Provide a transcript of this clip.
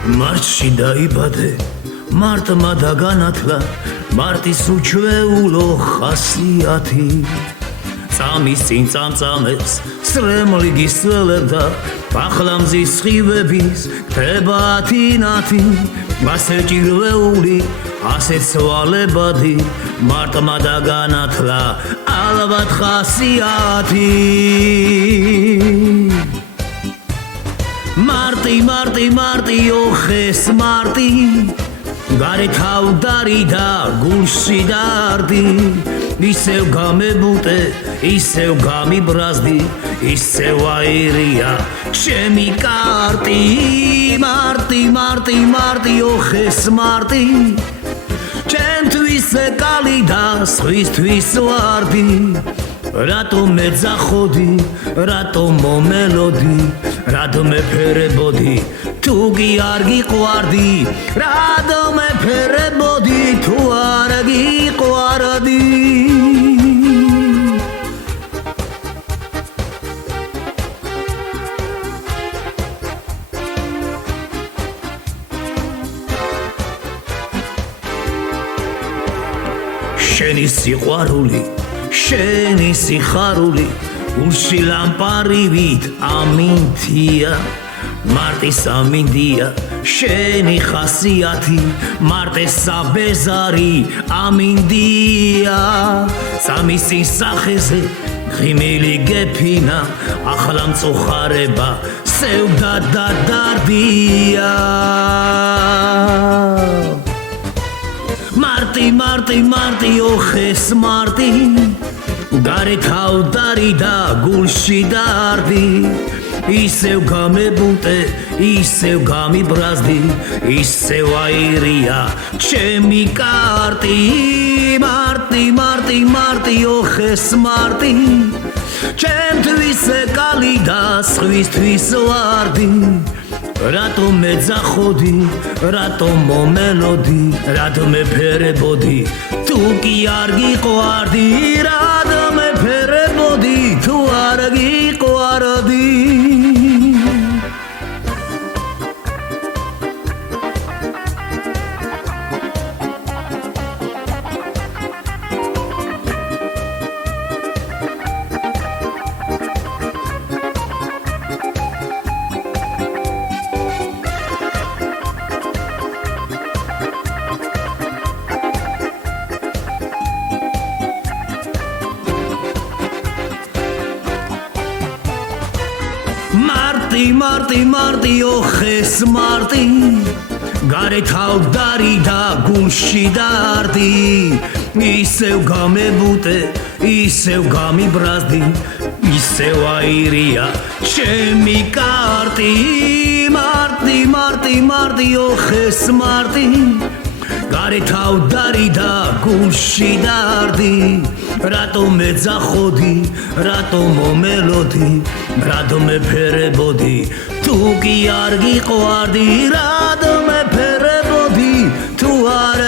მარტში დაიბადე, მარტმა დაგანათლა, მარტის უჩვეულო ხასიათი. წამის წინ წამწამებს, სრემლი გისველებდა, პახლამზის სხივების გდება ათინათი. ასე ჭირვეული, ასეც ვალებადი, მარტმა დაგანათლა, ალბათ ხასიათი. მარტი ოხეს მარტი, გარეთ ავდარი და გულში დარდი. ისევ გამებუტე, ისევ გამიბრაზდი, ისევ აირია ჩემი კარტი. მარტი ოხეს მარტი, ჩემთვის კალი და სხვისთვის ვარდი. რატომ მეძახოდი, რატომ მომელოდი, რატომ მეფერებოდი, თუ კი არ გიყვარდი, რატომ მეფერებოდი, თუ არ გიყვარდი. შენი სიყვარული, შენი სიხარული, გულში ლამპარივით ამინთია. მარტის ამინდია, შენი ხასიათი, მარტეს საბეზარი ამინდია. წამის წინ სახეზე ღიმილი გეფინა, ახლა მწუხარება სევდა და დარდია. მარტი ოხეს მარტი, გარეთ ავდარი და გულში დარდი. ისევ გამებუტე, ისევ გამიბრაზდი, ისევ აირია ჩემი კარტი. მარტი ოხეს მარტი, ჩემთვის კალი და სხვისთვის ვარდი. რატომ მეძახოდი, რატომ მომელოდი, რატომ მეფერებოდი, თუ კი არ გიყვარდი, რატომ მეფერებოდი, თუ არ გიყვარდი. მარტი ოხეს მარტი, გარეთ ავდარი და გულში დარდი. ისევ გამებუტე, ისევ გამიბრაზდი, ისევ აირია ჩემი კარტი. მარტი ოხეს მარტი, გარეთ ავდარი და გულში დარდი. რატომ მეძახოდი, რატომ მომელოდი, რატომ მეფერებოდი, თუ კი არ გიყვარდი, რატომ მეფერებოდი, თუ არ